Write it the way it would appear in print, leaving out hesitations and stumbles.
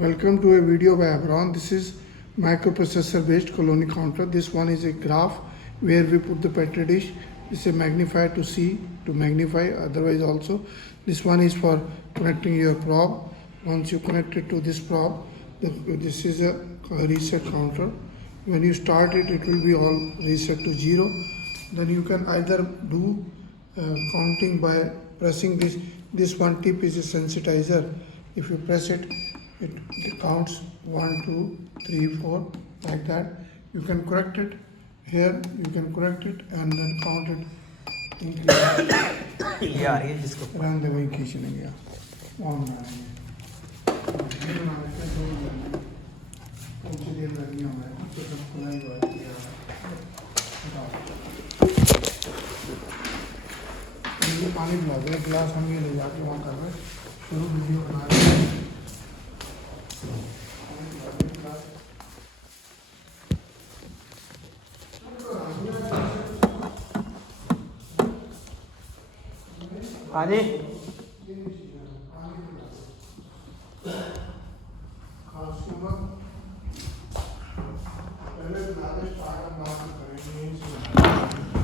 Welcome to a video by Abron. This is microprocessor based colony counter. This one is a graph where we put the petri dish. This is a magnifier to see, to magnify. Otherwise also, this one is for connecting your probe. Once you connect it to this probe, this is a reset counter. When you start it, it will be all reset to 0. Then you can either do counting by pressing this. This one tip is a sensitizer. If you press it, it counts 1, 2, 3, 4 like that. You can correct it here. You can correct it and then count it. Yeah, ये जिसको रंग दे वही खींच लेंगे on पानी पिला दो गिलास हम ये ले जाके वहाँ कर रहे शुरू वीडियो बना रहे हैं पानी पहले बना दे स्टार्ट हम बाद में करेंगे